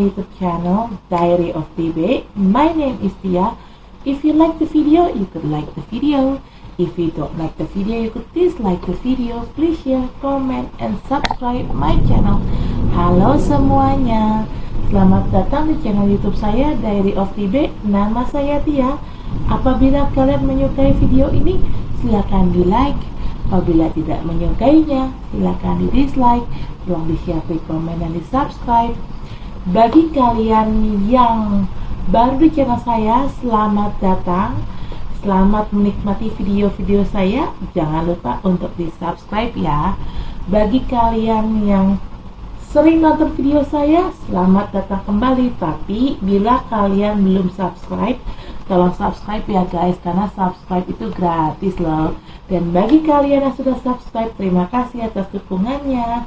YouTube channel Diary of TB. My name is Tia. If you like the video, you could like the video. If you don't like the video, you could dislike the video. Please share, comment, and subscribe my channel. Halo semuanya, selamat datang di channel YouTube saya Diary of TB. Nama saya Tia. Apabila kalian menyukai video ini, silakan di like. Apabila tidak menyukainya, silakan di dislike. Tolong di share, di komen, dan di subscribe. Bagi kalian yang baru di channel saya, selamat datang. Selamat menikmati video-video saya. Jangan lupa untuk di subscribe ya. Bagi kalian yang sering nonton video saya, selamat datang kembali. Tapi bila kalian belum subscribe, tolong subscribe ya guys, karena subscribe itu gratis loh. Dan bagi kalian yang sudah subscribe, terima kasih atas dukungannya.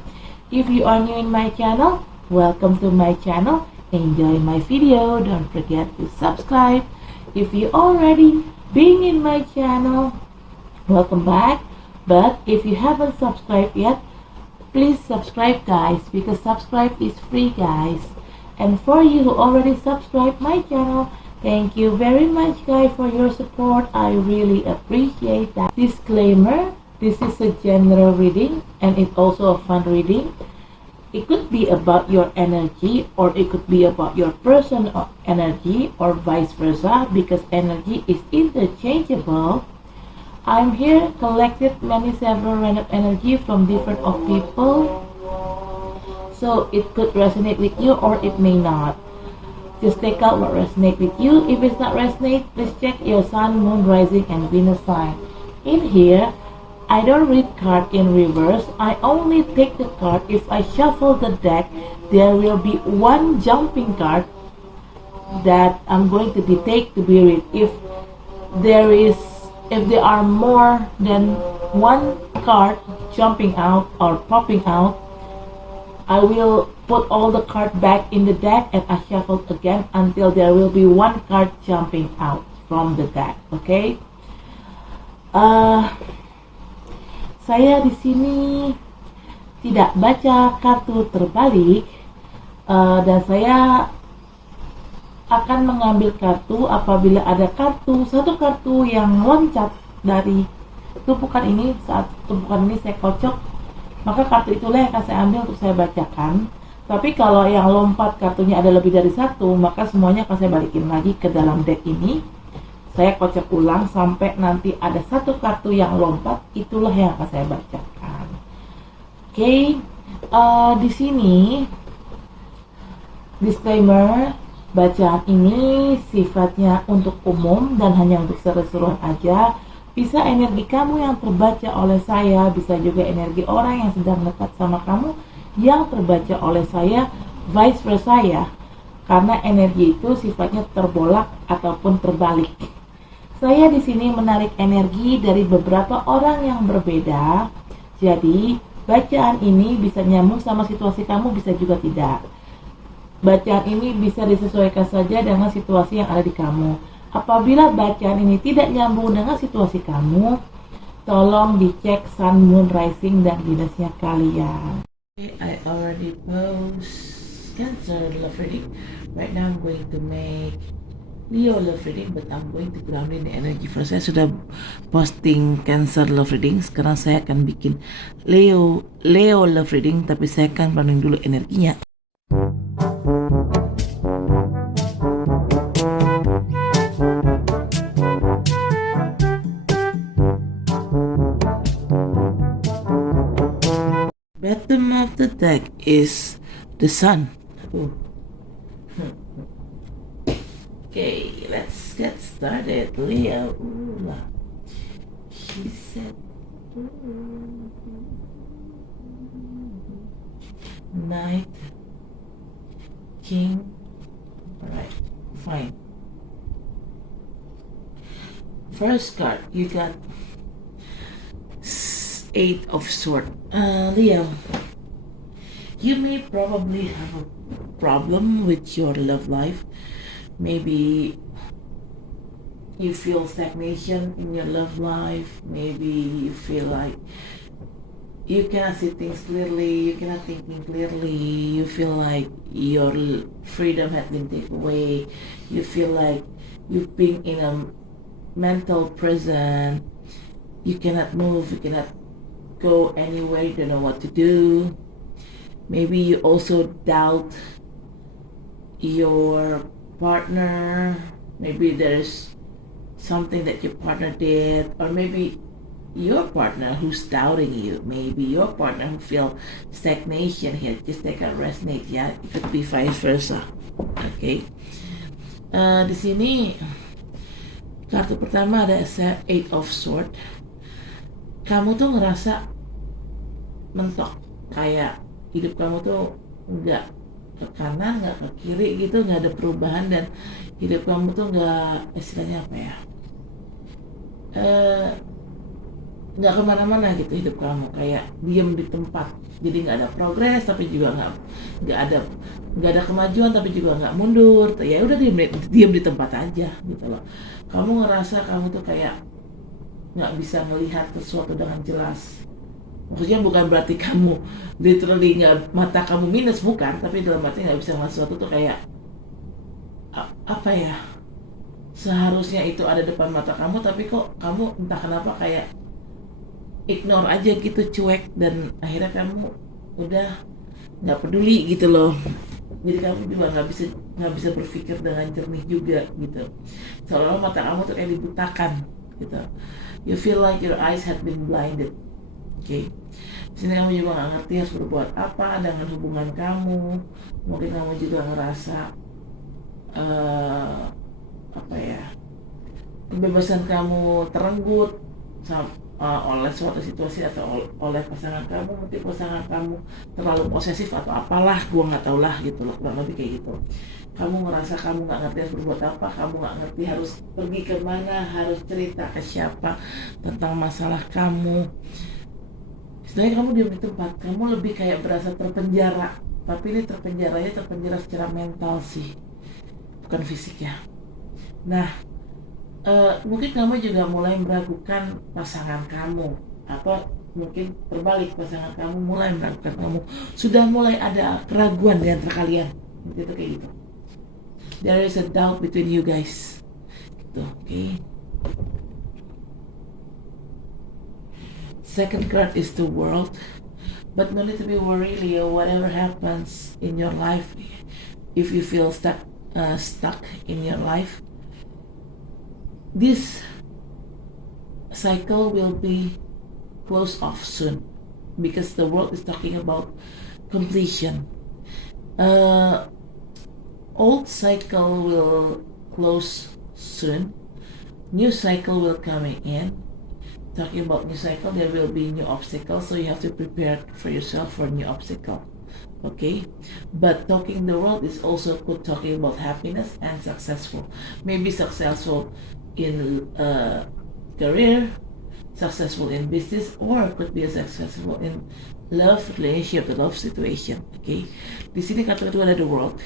If you are new in my channel, welcome to my channel. Enjoy my video. Don't forget to subscribe. If you already been in my channel, welcome back. But if you haven't subscribed yet, please subscribe guys, because subscribe is free guys. And for you who already subscribed my channel, thank you very much guys for your support. I really appreciate that. Disclaimer, this is a general reading and it's also a fun reading. It could be about your energy, or it could be about your person or energy, or vice versa, because energy is interchangeable. I'm here collected several random energy from different of people, so it could resonate with you or it may not. Just take out what resonates with you. If it's not resonate, please check your sun, moon, rising, and Venus sign. In here, I don't read card in reverse. I only take the card. If I shuffle the deck, there will be one jumping card that I'm going to take to be read. If there are more than one card jumping out or popping out, I will put all the cards back in the deck and I shuffle again until there will be one card jumping out from the deck. Okay? Saya di sini tidak baca kartu terbalik, dan saya akan mengambil kartu apabila ada satu kartu yang loncat dari tumpukan ini. Saat tumpukan ini saya kocok, maka kartu itulah yang akan saya ambil untuk saya bacakan. Tapi kalau yang lompat kartunya ada lebih dari satu, maka semuanya akan saya balikin lagi ke dalam deck ini. Saya kocok ulang sampai nanti ada satu kartu yang lompat, itulah yang akan saya bacakan. Oke, di sini disclaimer, bacaan ini sifatnya untuk umum dan hanya untuk seru-seruan aja. Bisa energi kamu yang terbaca oleh saya, bisa juga energi orang yang sedang dekat sama kamu yang terbaca oleh saya, vice versa ya. Karena energi itu sifatnya terbolak ataupun terbalik. Saya di sini menarik energi dari beberapa orang yang berbeda. Jadi, bacaan ini bisa nyambung sama situasi kamu, bisa juga tidak. Bacaan ini bisa disesuaikan saja dengan situasi yang ada di kamu. Apabila bacaan ini tidak nyambung dengan situasi kamu, tolong dicek sun, moon, rising, dan Venusnya kalian. Okay, I already post Cancer love reading. Right now I'm going to make Leo love reading, but I'm going to ground in the energy first. Saya sudah posting Cancer love reading. Sekarang saya akan bikin Leo love reading, tapi saya akan grounding dulu energinya. Bottom of the deck is the sun. Okay, let's get started. Leo. She said Knight, King. Alright, fine. First card, you got Eight of Swords. Leo, you may probably have a problem with your love life. Maybe you feel stagnation in your love life. Maybe you feel like you cannot see things clearly, you cannot thinking clearly, you feel like your freedom has been taken away, you feel like you've been in a mental prison, you cannot move, you cannot go anywhere, you don't know what to do. Maybe you also doubt your partner, maybe there's something that your partner did, or maybe your partner who's doubting you, maybe your partner who feel stagnation here, just take a resonate ya, it could be vice versa. Okay. Di sini kartu pertama ada Eight of Swords. Kamu tuh ngerasa mentok, kayak hidup kamu tuh nggak ke kanan, nggak ke kiri gitu, nggak ada perubahan, dan hidup kamu tuh nggak, istilahnya apa ya, nggak kemana-mana gitu hidup kamu, kayak diem di tempat, jadi nggak ada progres tapi juga nggak ada kemajuan tapi juga nggak mundur, ya udah diem di tempat aja gitu loh. Kamu ngerasa kamu tuh kayak nggak bisa melihat sesuatu dengan jelas. Maksudnya bukan berarti kamu literally nggak, mata kamu minus, bukan, tapi dalam arti nggak bisa melihat sesuatu tuh kayak apa ya, seharusnya itu ada depan mata kamu tapi kok kamu entah kenapa kayak ignore aja gitu, cuek, dan akhirnya kamu udah nggak peduli gitu loh. Jadi kamu juga nggak bisa berpikir dengan jernih juga gitu, seolah-olah mata kamu tuh kayak dibutakan gitu. You feel like your eyes had been blinded. Oke. Di sini kamu juga nggak ngerti harus berbuat apa dengan hubungan kamu. Mungkin kamu juga ngerasa apa ya, kebebasan kamu terenggut oleh suatu situasi atau oleh pasangan kamu. Mungkin pasangan kamu terlalu posesif atau apalah, gua nggak tahu lah gitu loh, kurang lebih kayak gitu. Kamu ngerasa kamu nggak ngerti harus berbuat apa, kamu nggak ngerti harus pergi kemana, harus cerita ke siapa tentang masalah kamu. Sebenarnya kamu diam di tempat, kamu lebih kayak berasa terpenjara, tapi ini terpenjara secara mental sih, bukan fisik ya. Nah, mungkin kamu juga mulai meragukan pasangan kamu, atau mungkin terbalik, pasangan kamu mulai meragukan kamu, sudah mulai ada keraguan di antara kalian gitu, kayak gitu. There is a doubt between you guys gitu. Okay. Second card is the World, but no need to be worried, Leo. Whatever happens in your life, if you feel stuck in your life, this cycle will be closed off soon, because the World is talking about completion. Old cycle will close soon, new cycle will coming in. Talking about new cycle, there will be new obstacles, so you have to prepare for yourself for new obstacle. Okay, but talking the World is also talking about happiness and successful. Maybe successful in career, successful in business, or could be successful in love relationship, love situation. Okay, di sini kata kedua ada the World.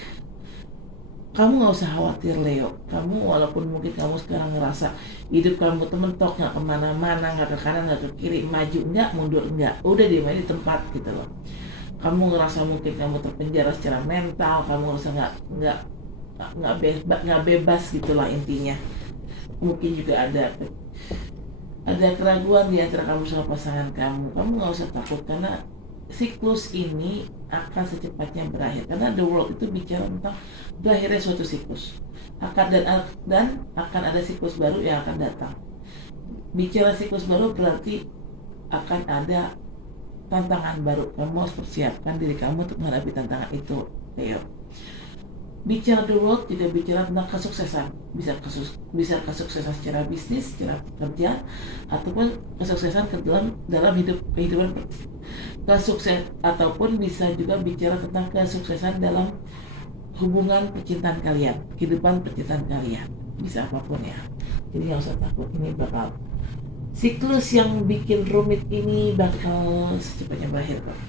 Kamu nggak usah khawatir, Leo. Kamu walaupun mungkin kamu sekarang ngerasa hidup kamu tuh mentok, nggak kemana-mana, nggak ke kanan, nggak ke kiri, maju nggak, mundur nggak, udah di tempat gitu loh. Kamu ngerasa mungkin kamu terpenjara secara mental, kamu ngerasa nggak bebas gitulah intinya. Mungkin juga ada keraguan di antara kamu sama pasangan kamu. Kamu nggak usah takut, karena siklus ini akan secepatnya berakhir, karena the World itu bicara tentang berakhirnya suatu siklus, dan akan ada siklus baru yang akan datang. Bicara siklus baru berarti akan ada tantangan baru. Kamu harus persiapkan diri kamu untuk menghadapi tantangan itu, Leo. Bicara the World juga bicara tentang kesuksesan, bisa kesuksesan secara bisnis, secara kerja, ataupun kesuksesan dalam kehidupan ataupun bisa juga bicara tentang kesuksesan dalam hubungan percintaan kalian, kehidupan percintaan kalian, bisa apapun ya. Jadi nggak usah takut, ini bakal siklus yang bikin rumit ini bakal secepatnya berakhir kok.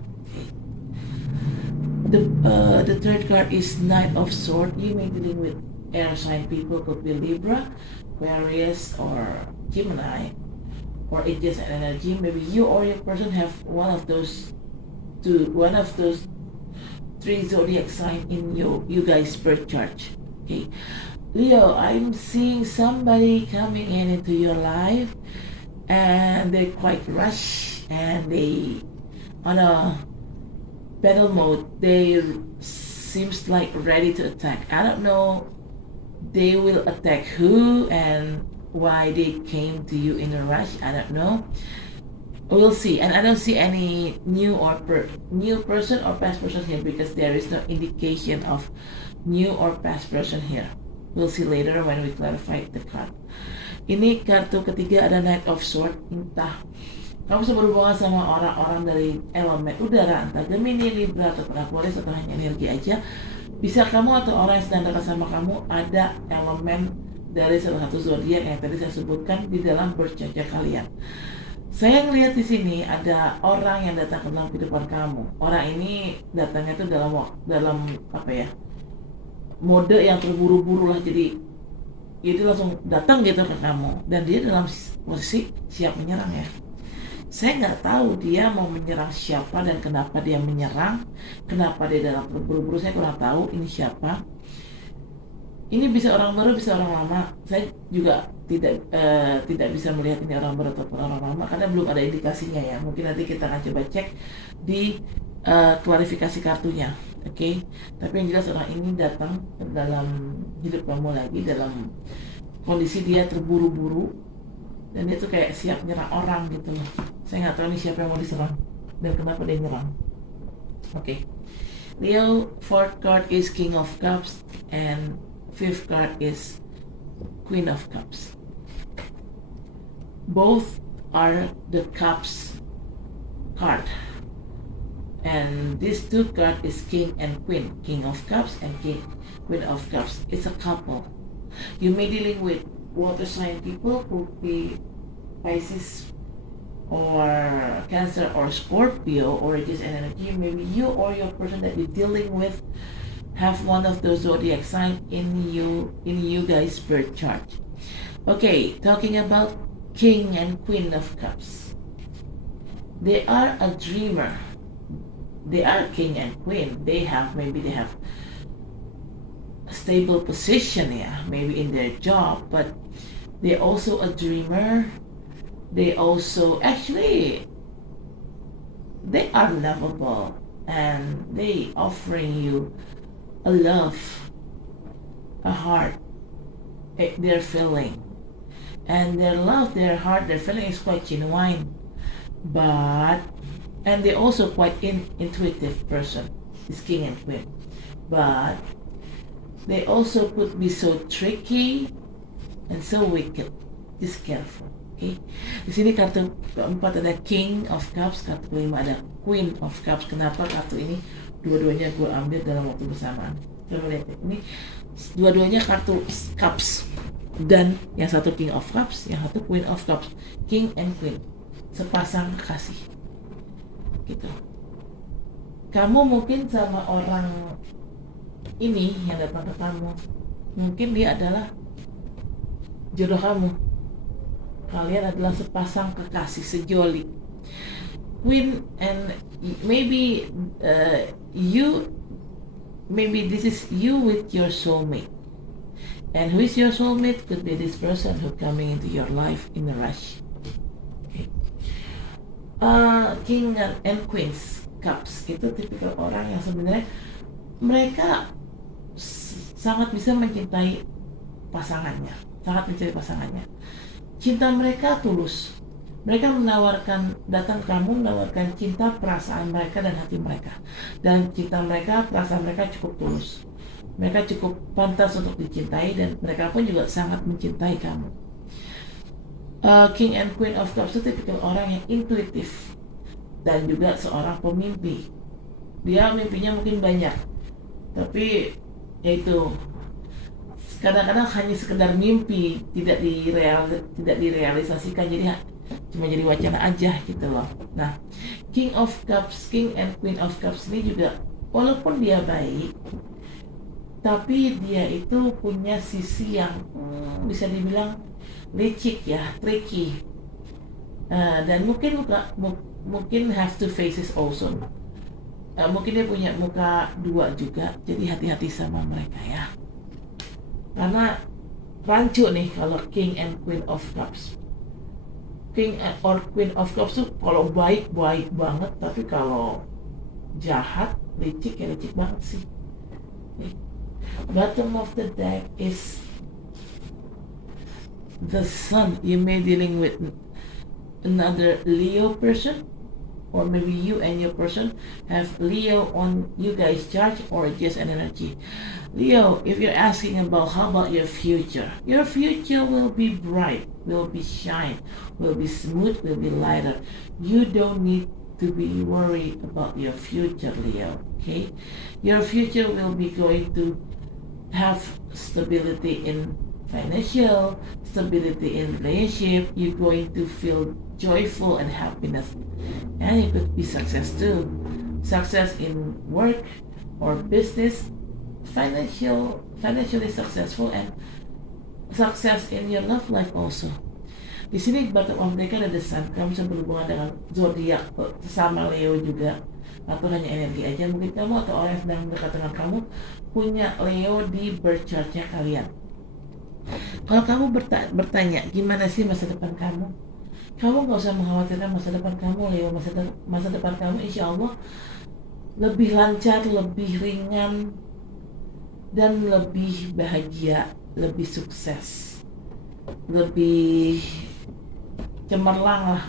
The third card is Knight of Swords. You may dealing with air sign people, could be Libra, Aquarius, or Gemini. or ages and energy. Maybe you or your person have one of those three zodiac sign in you guys birth chart. Okay, Leo, I'm seeing somebody coming into your life, and they're quite rush, and they on a battle mode. They seems like ready to attack. I don't know they will attack who and why they came to you in a rush. I don't know. We'll see. And I don't see any new person or past person here, because there is no indication of new or past person here. We'll see later when we clarify the card. Ini kartu ketiga ada Knight of Swords. Entah kamu bisa berhubungan sama orang-orang dari elemen udara, entah Gemini, Libra, atau Aquarius, atau hanya energi aja. Bisa kamu atau orang yang sedang dekat sama kamu ada elemen dari salah satu zodiak yang tadi saya sebutkan di dalam birth chart kalian. Saya ngelihat di sini ada orang yang datang ke dalam kehidupan kamu. Orang ini datangnya itu dalam apa ya? Mode yang terburu-buru lah, jadi langsung datang gitu ke kamu, dan dia dalam posisi siap menyerang ya. Saya nggak tahu dia mau menyerang siapa dan kenapa dia menyerang, kenapa dia dalam terburu-buru, saya kurang tahu ini siapa. Ini bisa orang baru, bisa orang lama. Saya juga tidak bisa melihat ini orang baru atau orang lama karena belum ada indikasinya ya. Mungkin nanti kita akan coba cek di klarifikasi kartunya, oke? Tapi yang jelas orang ini datang dalam hidup kamu lagi dalam kondisi dia terburu-buru, dan dia tuh kayak siap nyerang orang gitu loh. Saya nggak tahu nih siapa yang mau diserang dan kenapa dia nyerang. Oke. Leo, fourth card is King of Cups and fifth card is Queen of Cups. Both are the Cups card, and these two cards is King and Queen. King of Cups and Queen of Cups. It's a couple. You may dealing with water sign people, could be Pisces or Cancer or Scorpio, or it is an energy. Maybe you or your person that you're dealing with have one of those zodiac sign in you guys birth chart. Okay, talking about King and Queen of Cups. They are a dreamer. They are King and Queen. They have a stable position, yeah, maybe in their job, but they also a dreamer. They also they are lovable, and they offering you a love, a heart, their feeling, and their love, their heart, their feeling is quite genuine, and they also quite intuitive person, this King and Queen, but they also could be so tricky and so wicked. Just careful. Okay. Di sini kartu keempat ada King of Cups, kartu kelima ada Queen of Cups. Kenapa kartu ini dua-duanya gue ambil dalam waktu bersamaan? Coba lihat ini, dua-duanya kartu Cups, dan yang satu King of Cups, yang satu Queen of Cups. King and Queen, sepasang kekasih. Gitu. Kamu mungkin sama orang ini yang datang ke kamu, mungkin dia adalah jodoh kamu. Kalian adalah sepasang kekasih sejoli. Queen and maybe this is you with your soulmate. And who is your soulmate? Could be this person who coming into your life in a rush. Okay. King and Queens Cups itu tipikal orang yang sebenarnya mereka sangat bisa mencintai pasangannya, Cinta mereka tulus. Mereka datang ke kamu menawarkan cinta, perasaan mereka dan hati mereka. Dan cinta mereka, perasaan mereka cukup tulus. Mereka cukup pantas untuk dicintai, dan mereka pun juga sangat mencintai kamu. King and Queen of Cups itu tipikal orang yang intuitif dan juga seorang pemimpi. Dia mimpinya mungkin banyak, tapi yaitu kadang-kadang hanya sekedar mimpi, tidak direalisasikan, jadi cuma jadi wacana aja gitu loh. Nah, King of Cups, King and Queen of Cups ini juga walaupun dia baik, tapi dia itu punya sisi yang bisa dibilang licik ya, tricky. Dan mungkin have two faces also. Mungkin dia punya muka dua juga, jadi hati-hati sama mereka ya. Karena rancu nih kalau King and Queen of Cups. King or Queen of Cups tuh kalau baik banget, tapi kalau jahat, licik banget sih. Bottom of the deck is the Sun. You may dealing with another Leo person, or maybe you and your person have Leo on you guys chart, or just an energy. Leo, if you're asking about how about your future will be bright, will be shine, will be smooth, will be lighter. You don't need to be worried about your future, Leo. Okay, your future will be going to have stability in financial, stability in relationship. You're going to feel joyful and happiness, and you could be success too. Success in work or business, financially successful, and success in your love life also. Di sini bottom of deck ada the Sun. Kamu bisa berhubungan dengan zodiak sesama Leo juga, atau hanya energi aja. Mungkin kamu atau orang yang sedang dekat dengan kamu punya Leo di birth chartnya kalian. Kalau kamu bertanya gimana sih masa depan kamu nggak usah mengkhawatirkan masa depan kamu, Leo. Masa depan kamu insya Allah lebih lancar, lebih ringan, dan lebih bahagia, lebih sukses, lebih cemerlang lah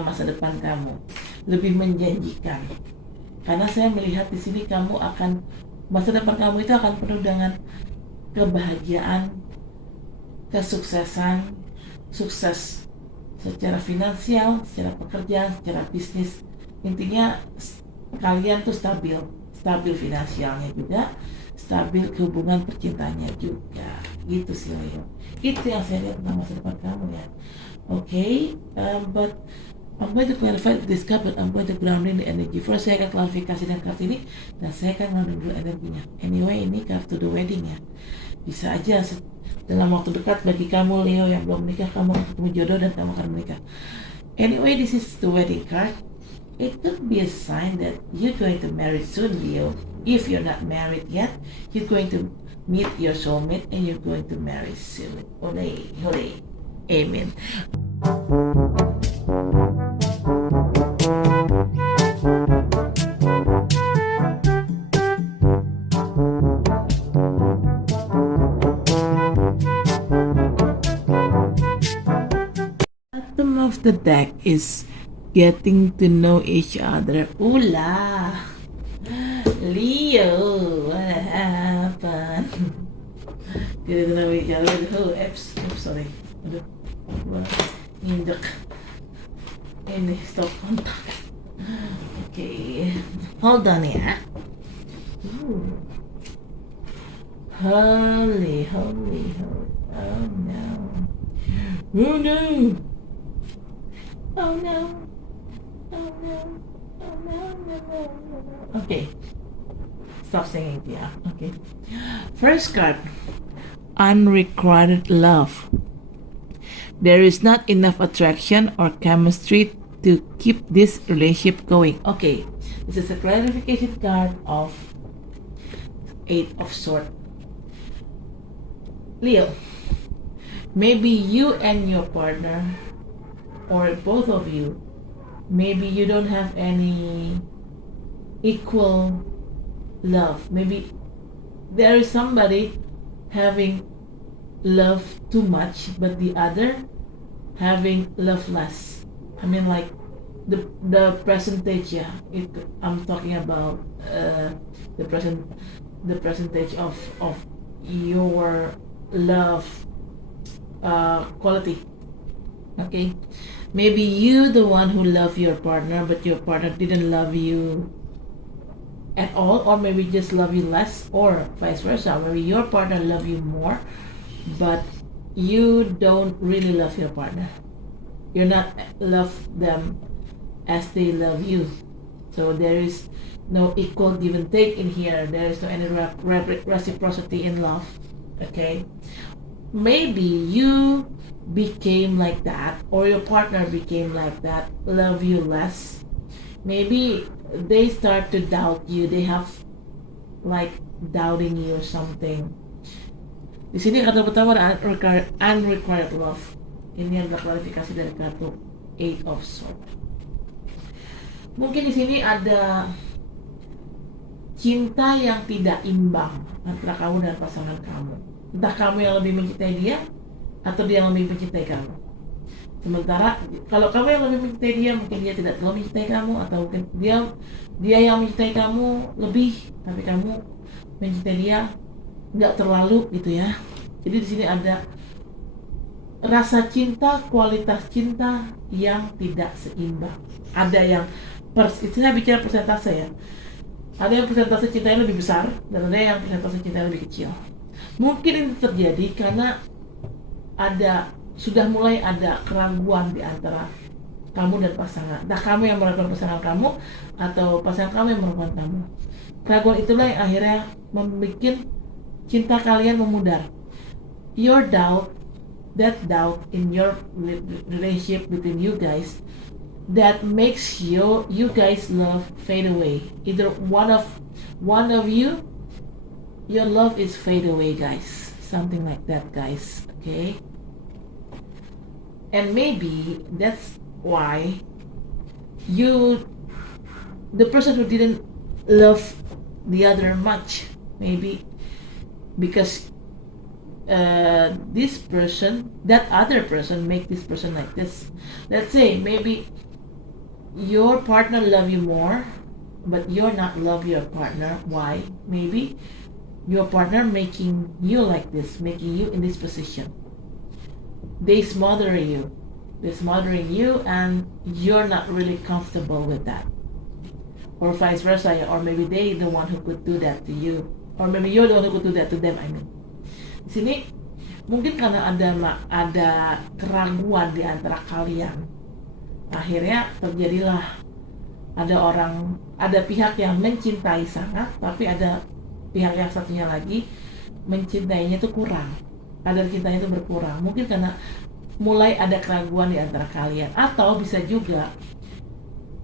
masa depan kamu, lebih menjanjikan. Karena saya melihat di sini masa depan kamu itu akan penuh dengan kebahagiaan, kesuksesan, sukses secara finansial, secara pekerjaan, secara bisnis. Intinya kalian tuh stabil finansialnya juga, stabil hubungan percintaannya juga, gitu sih Leo. Itu yang saya lihat tentang masa depan kamu ya. Okay, but I'm going to clarify this card, but I'm going to grounding the energy. First saya akan klarifikasi dengan kartu ini, dan saya akan grounding dulu energinya. Anyway, ini kartu the wedding ya. Bisa aja dalam waktu dekat bagi kamu Leo yang belum menikah, kamu akan ketemu jodoh dan kamu akan menikah. Anyway, this is the wedding card. It could be a sign that you're going to marry soon, Leo. If you're not married yet, you're going to meet your soulmate and you're going to marry soon. Hooray, hooray. Amen. Bottom of the deck is getting to know each other. Ula, Leo, what happened? Getting to know each other. Oh, sorry. Aduh, gua injek ini stop kontak. Okay, hold on ya. Holy. Oh no. Oh no. Oh no. Okay. Stop singing, yeah. Okay. First card. Unrequited love. There is not enough attraction or chemistry to keep this relationship going. Okay. This is a clarification card of 8 of Swords. Leo. Maybe you and your partner, or both of you, maybe you don't have any equal love. Maybe there is somebody having love too much, but the other having love less. I mean, like the percentage. Yeah, I'm talking about the percentage of your love quality. Okay, maybe you the one who love your partner, but your partner didn't love you at all, or maybe just love you less, or vice versa. Maybe your partner love you more, but you don't really love your partner. You're not love them as they love you. So there is no equal give and take in here. There is no any reciprocity in love. Okay. maybe you became like that, or your partner became like that, love you less. Maybe they start to doubt you, they have like doubting you or something. Di sini kata pertama ada unrequired love. Ini adalah klarifikasi dari kartu Eight of Swords. Mungkin di sini ada cinta yang tidak imbang antara kamu dan pasangan kamu. Entah kamu yang lebih mencintai dia atau dia yang lebih mencintai kamu. Sementara kalau kamu yang lebih mencintai dia, mungkin dia tidak terlalu mencintai kamu, atau mungkin dia yang mencintai kamu lebih, tapi kamu mencintai dia nggak terlalu gitu ya. Jadi di sini ada rasa cinta, kualitas cinta yang tidak seimbang. Ada yang itu saya bicara persentase ya. Ada yang persentase cintanya lebih besar dan ada yang persentase cintanya lebih kecil. Mungkin ini terjadi karena sudah mulai ada keraguan di antara kamu dan pasangan. Entah kamu yang meragukan pasangan kamu atau pasangan kamu yang meragukan kamu. Keraguan itulah yang akhirnya membuat cinta kalian memudar. That doubt in your relationship between you guys, that makes you guys love fade away. Either one of you, your love is fade away, guys. Something like that, guys. Okay. And maybe that's why the person who didn't love the other much, maybe because that other person make this person like this. Let's say maybe your partner love you more, but you're not love your partner. Why? Maybe your partner making you like this, making you in this position. They smothering you, and you're not really comfortable with that, or vice versa, or maybe they the one who could do that to you, or maybe you're the one who could do that to them. I mean, di sini mungkin karena ada keraguan di antara kalian, akhirnya terjadilah ada pihak yang mencintai sangat, tapi ada pihak yang satunya lagi mencintainya itu kurang, kadar cintanya itu berkurang. Mungkin karena mulai ada keraguan di antara kalian, atau bisa juga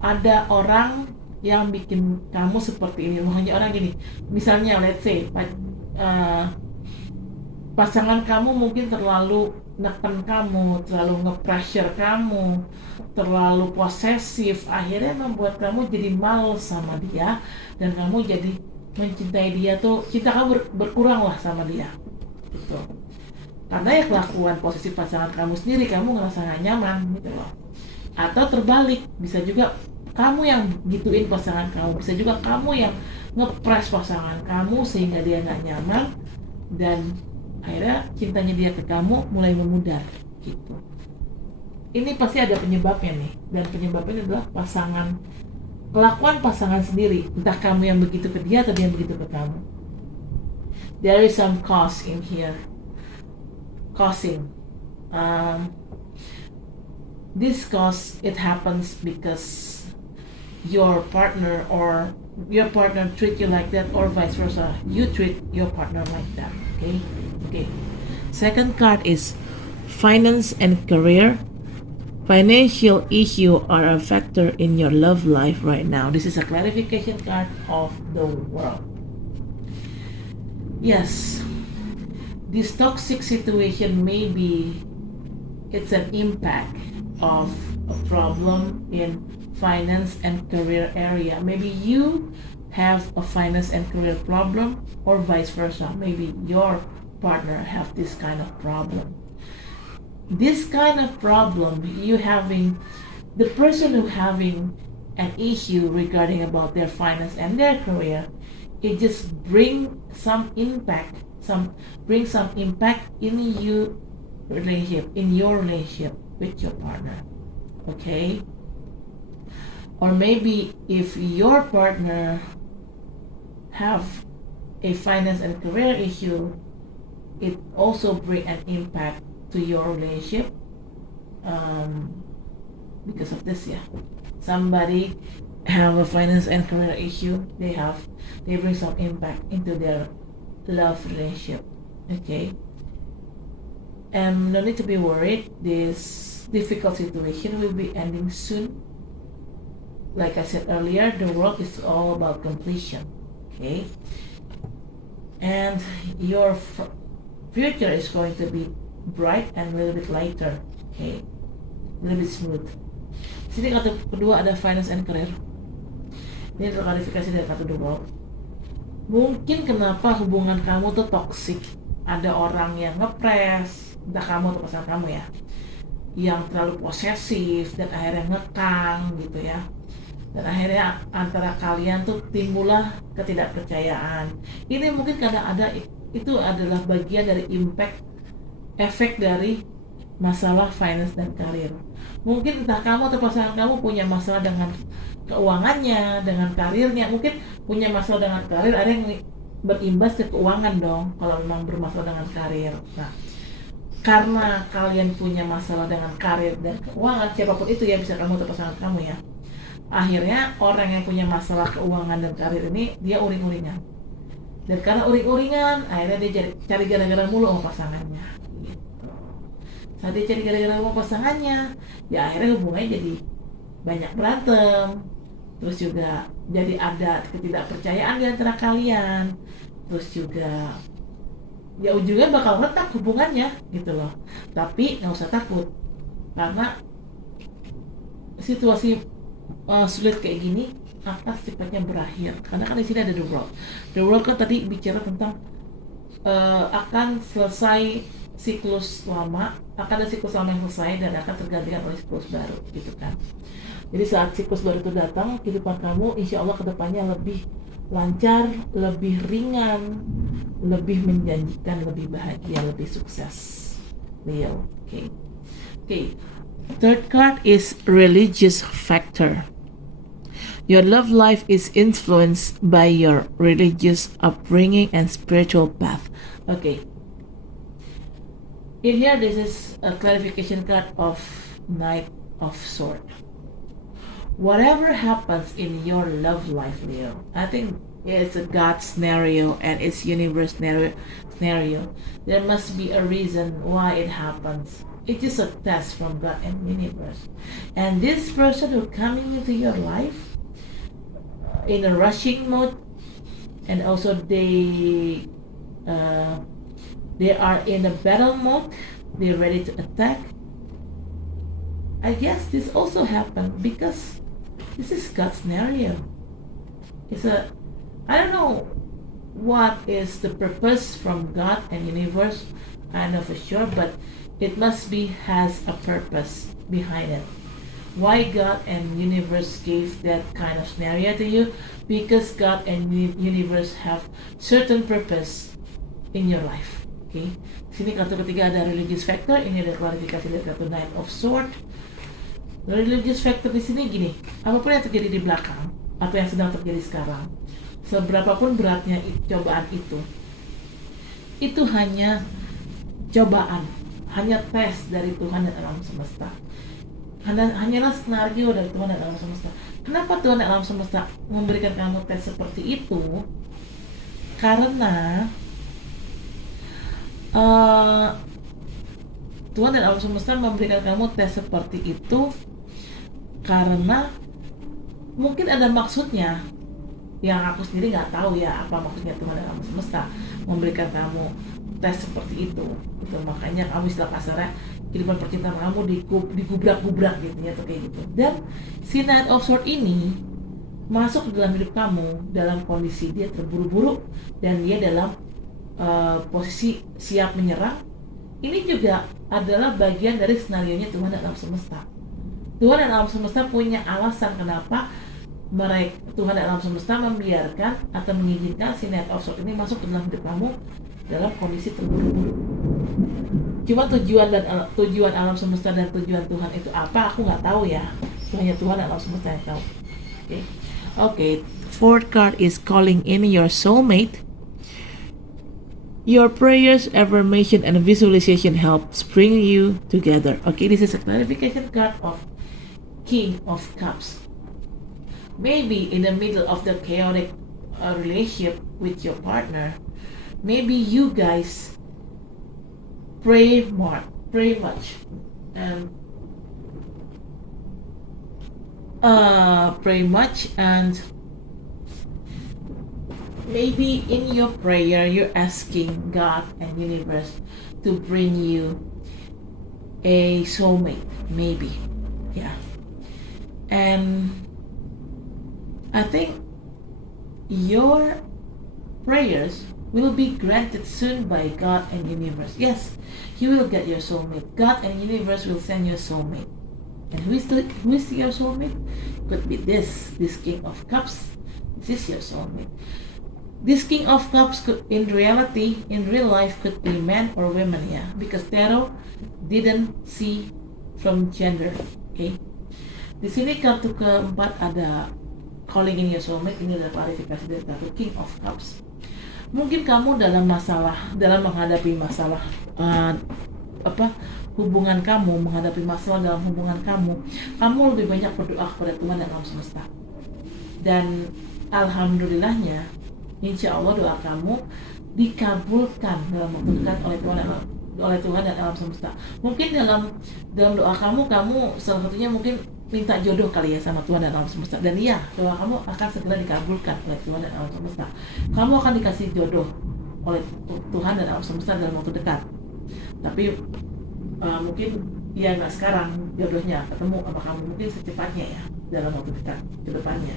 ada orang yang bikin kamu seperti ini. Makanya orang gini, misalnya let's say pasangan kamu mungkin terlalu neken kamu, terlalu nge-pressure kamu, terlalu posesif, akhirnya membuat kamu jadi males sama dia, dan kamu jadi mencintai dia tuh, cinta kamu berkurang lah sama dia gitu. Karena ya kelakuan posesif pasangan kamu sendiri, kamu ngerasa gak nyaman gitu loh. Atau terbalik, bisa juga kamu yang gituin pasangan kamu, bisa juga kamu yang nge-press pasangan kamu sehingga dia gak nyaman, dan akhirnya cintanya dia ke kamu mulai memudar gitu. Ini pasti ada penyebabnya nih, dan penyebabnya adalah kelakuan pasangan sendiri. Entah kamu yang begitu ke dia atau dia yang begitu ke kamu. There is some cause in here, causing this cause. It happens because your partner treat you like that, or vice versa, you treat your partner like that. Okay. Second card is finance and career. Financial issue are a factor in your love life right now. This is a clarification card of the world. Yes, this toxic situation, maybe it's an impact of a problem in finance and career area. Maybe you have a finance and career problem, or vice versa. Maybe your partner have this kind of problem. This kind of problem the person who having an issue regarding about their finance and their career, it just bring some impact in your relationship with your partner. Okay? Or maybe if your partner have a finance and career issue, it also bring an impact to your relationship because of this. Yeah, somebody have a finance and career issue, they bring some impact into their love relationship. Okay, And no need to be worried, this difficult situation will be ending soon. Like I said earlier, the world is all about completion. Okay? And your future is going to be bright and a little bit lighter. Okay? A little bit smooth. Sini kartu kedua ada finance and career. Ini klarifikasi dari kartu the world. Mungkin kenapa hubungan kamu tuh toxic, ada orang yang ngepres, entah kamu atau pasangan kamu ya, yang terlalu posesif dan akhirnya ngekang gitu ya, dan akhirnya antara kalian tuh timbullah ketidakpercayaan. Ini mungkin karena itu adalah bagian dari efek dari masalah finance dan karir. Mungkin entah kamu atau pasangan kamu punya masalah dengan keuangannya, dengan karirnya. Mungkin punya masalah dengan karir, ada yang berimbas ke keuangan dong kalau memang bermasalah dengan karir. Nah, karena kalian punya masalah dengan karir dan keuangan, siapapun itu ya, bisa kamu atau pasangan kamu ya, akhirnya orang yang punya masalah keuangan dan karir ini dia uring-uringan. Dan karena uring-uringan, akhirnya dia cari gara-gara mulu sama pasangannya gitu. Saat dia cari gara-gara sama pasangannya, ya akhirnya hubungannya jadi banyak berantem. Terus juga jadi ada ketidakpercayaan di antara kalian. Terus juga ya ujungnya bakal retak hubungannya gitu loh. Tapi nggak usah takut, karena situasi sulit kayak gini akan secepatnya berakhir. Karena kan di sini ada the world. The world kan tadi bicara tentang akan selesai siklus lama, akan ada siklus lama yang selesai dan akan tergantikan oleh siklus baru gitu kan. Jadi saat siklus baru itu datang, kehidupan kamu insya Allah kedepannya lebih lancar, lebih ringan, lebih menjanjikan, lebih bahagia, lebih sukses. Leo, okay. Third card is religious factor. Your love life is influenced by your religious upbringing and spiritual path. Okay. In here, this is a clarification card of Knight of Swords. Whatever happens in your love life, Leo, I think it's a God scenario and it's universe scenario. There must be a reason why it happens. It is a test from God and universe. And this person who coming into your life in a rushing mode, and also they are in a battle mode, they're ready to attack. I guess this also happened because this is God's scenario. I don't know what is the purpose from God and universe, I know for sure, but it must be has a purpose behind it. Why God and universe gave that kind of scenario to you? Because God and universe have certain purpose in your life. Okay. Sini kartu ketiga ada religious factor. Ini ada klarifikasi dari kartu Knight of Swords. Religious factor di sini gini, apapun yang terjadi di belakang atau yang sedang terjadi sekarang, seberapapun beratnya cobaan itu hanya cobaan, hanya tes dari Tuhan dan alam semesta. Hanyalah skenario dari Tuhan dan alam semesta. Kenapa Tuhan dan alam semesta memberikan kamu tes seperti itu? Karena Tuhan dan alam semesta memberikan kamu tes seperti itu karena mungkin ada maksudnya yang aku sendiri nggak tahu ya apa maksudnya Tuhan dan alam semesta memberikan kamu tes seperti itu. Gitu. Makanya kamu istilah kasarnya kehidupan percintaan kamu digubrak-gubrak gitu ya, atau kayak gitu. Dan si Knight of Swords ini masuk ke dalam hidup kamu dalam kondisi dia terburu-buru dan dia dalam posisi siap menyerang. Ini juga adalah bagian dari skenarionya Tuhan dan alam semesta. Tuhan dan alam semesta punya alasan kenapa Tuhan dan alam semesta membiarkan atau mengizinkan si Knight of Swords ini masuk ke dalam hidup kamu dalam kondisi terburu-buru. Cuma tujuan alam semesta dan tujuan Tuhan itu apa, aku nggak tahu ya. Hanya Tuhan dan alam semesta yang tahu. Okay. Fourth card is calling in your soulmate. Your prayers, affirmation, and visualization helps bring you together. Okay, this is a clarification card of King of Cups. Maybe in the middle of the chaotic relationship with your partner, maybe you guys pray more, pray much, and pray much, and maybe in your prayer you're asking God and universe to bring you a soulmate, maybe, yeah. And I think your prayers will be granted soon by God and universe. Yes, you will get your soulmate. God and universe will send you a soulmate. And who is your soulmate? Could be this King of Cups. This is your soulmate. This King of Cups could, in reality, in real life, could be man or women, yeah. Because tarot didn't see from gender, okay. Di sini kartu keempat ada calling in your soulmate. Ini adalah klarifikasi dari kartu King of Cups. Mungkin kamu dalam menghadapi masalah hubungan kamu, menghadapi masalah dalam hubungan kamu lebih banyak berdoa kepada Tuhan dan alam semesta. Dan alhamdulillahnya, insya Allah doa kamu dikabulkan dalam waktu dekat oleh Tuhan dan alam semesta. Mungkin dalam doa kamu salah satunya mungkin minta jodoh kali ya sama Tuhan dan alam semesta. Dan iya, doa kamu akan segera dikabulkan oleh Tuhan dan alam semesta. Kamu akan dikasih jodoh oleh Tuhan dan alam semesta dalam waktu dekat. Tapi mungkin ya nggak sekarang jodohnya ketemu sama kamu, mungkin secepatnya ya, dalam waktu dekat ke depannya.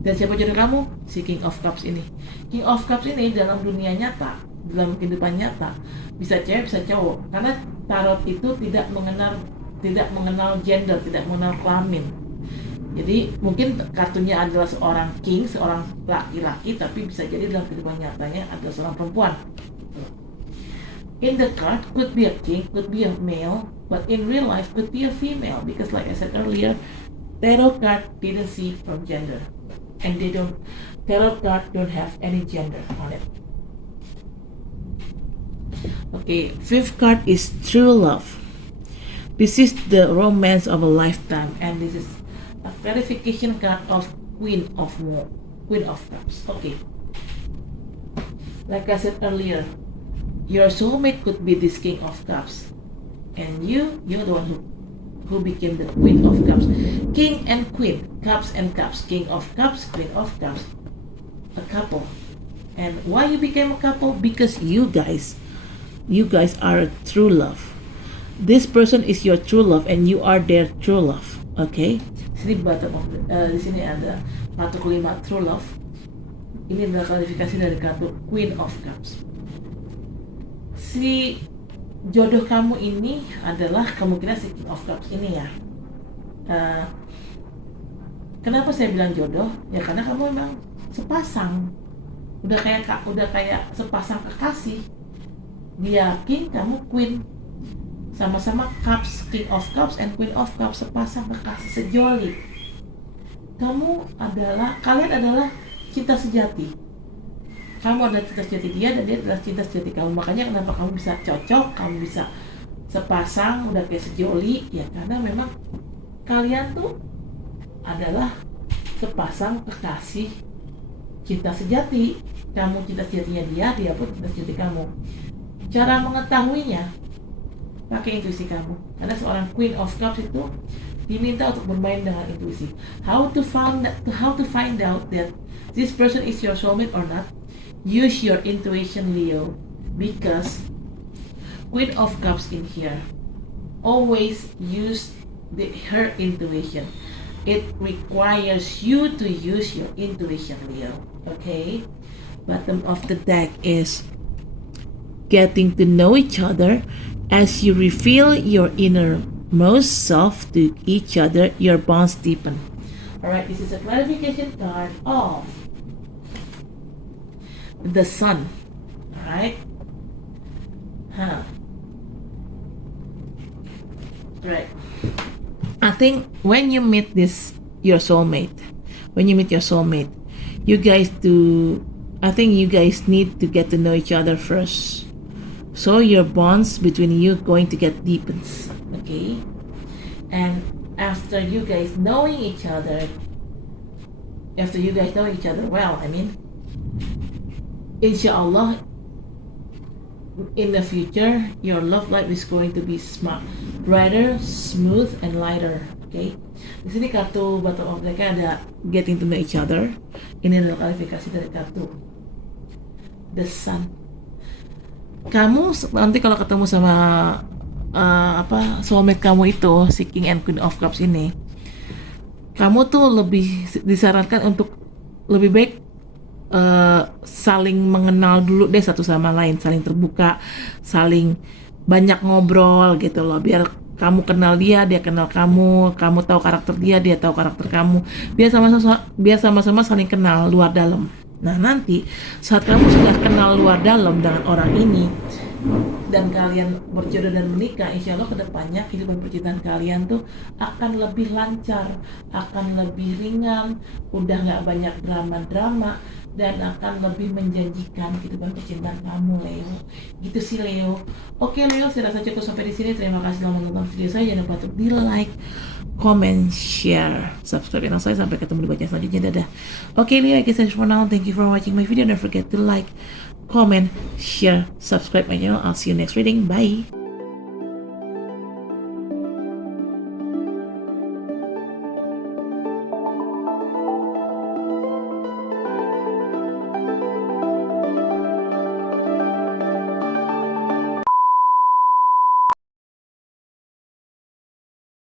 Dan siapa jodoh kamu? Si King of Cups ini. King of Cups ini dalam dunia nyata, dalam kehidupan nyata, bisa cewek bisa cowok, karena tarot itu tidak mengenal gender, tidak mengenal kelamin. Jadi mungkin kartunya adalah seorang king, seorang laki-laki, tapi bisa jadi dalam kehidupan nyatanya adalah seorang perempuan. In the card could be a king, could be a male, but in real life could be a female, because like I said earlier, tarot card didn't see from gender, and tarot card don't have any gender on it. Okay, fifth card is true love. This is the romance of a lifetime, and this is a clarification card of Queen of Cups. Okay, like I said earlier, your soulmate could be this King of Cups, and you're the one who became the Queen of Cups. King and Queen, Cups and Cups, King of Cups, Queen of Cups, a couple. And why you became a couple? Because you guys are a true love. This person is your true love, and you are their true love. Okay? Di sini ada kartu kelima, true love. Ini adalah klarifikasi dari kartu Queen of Cups. Si jodoh kamu ini adalah kemungkinan si King of Cups ini ya. Kenapa saya bilang jodoh? Ya karena kamu memang sepasang. Udah kayak sepasang kekasih. Dia King, kamu Queen. Sama-sama Cups, King of Cups and Queen of Cups, sepasang kekasih sejoli. Kalian adalah cinta sejati. Kamu adalah cinta sejati dia, dan dia adalah cinta sejati kamu. Makanya kenapa kamu bisa cocok, kamu bisa sepasang, udah kayak sejoli, ya karena memang kalian tuh adalah sepasang kekasih cinta sejati. Kamu cinta sejatinya dia pun cinta sejati kamu. Cara mengetahuinya, pakai intuisi kamu. Karena seorang Queen of Cups itu diminta untuk bermain dengan intuisi. How to find out that this person is your soulmate or not? Use your intuition, Leo, because Queen of Cups in here always use her intuition. It requires you to use your intuition, Leo. Okay? Bottom of the deck is getting to know each other. As you reveal your innermost self to each other, your bonds deepen. Alright, this is a clarification card of the Sun. Alright? Right. I think when you meet your soulmate, I think you guys need to get to know each other first. So your bonds between you going to get deepens, okay? And after you guys knowing each other well, inshallah, in the future, your love life is going to be smart, brighter, smooth, and lighter. Okay. Di sini kartu bottom of deck ada getting to know each other. Ini adalah klarifikasi dari kartu The Sun. Kamu nanti kalau ketemu sama soulmate kamu itu, si King and Queen of Cups ini, kamu tuh lebih disarankan untuk lebih baik saling mengenal dulu deh satu sama lain, saling terbuka, saling banyak ngobrol gitu loh, biar kamu kenal dia kenal kamu tahu karakter dia tahu karakter kamu, biar sama-sama saling kenal luar dalam. Nah, nanti saat kamu sudah kenal luar dalam dengan orang ini dan kalian berjodoh dan menikah, insya Allah kedepannya kehidupan percintaan kalian tuh akan lebih lancar, akan lebih ringan, udah nggak banyak drama-drama, dan akan lebih menjanjikan kehidupan percintaan kamu, Leo. Gitu sih, Leo. Oke, Leo, saya rasa cukup sampai di sini. Terima kasih telah menonton video saya. Jangan lupa untuk di like, comment, share, subscribe channel saya. Sampai ketemu di bagian selanjutnya. Dadah. Oke, Leo, I guess that's for now. Thank you for watching my video. Don't forget to like, comment, share, subscribe my channel. I'll see you next reading. Bye.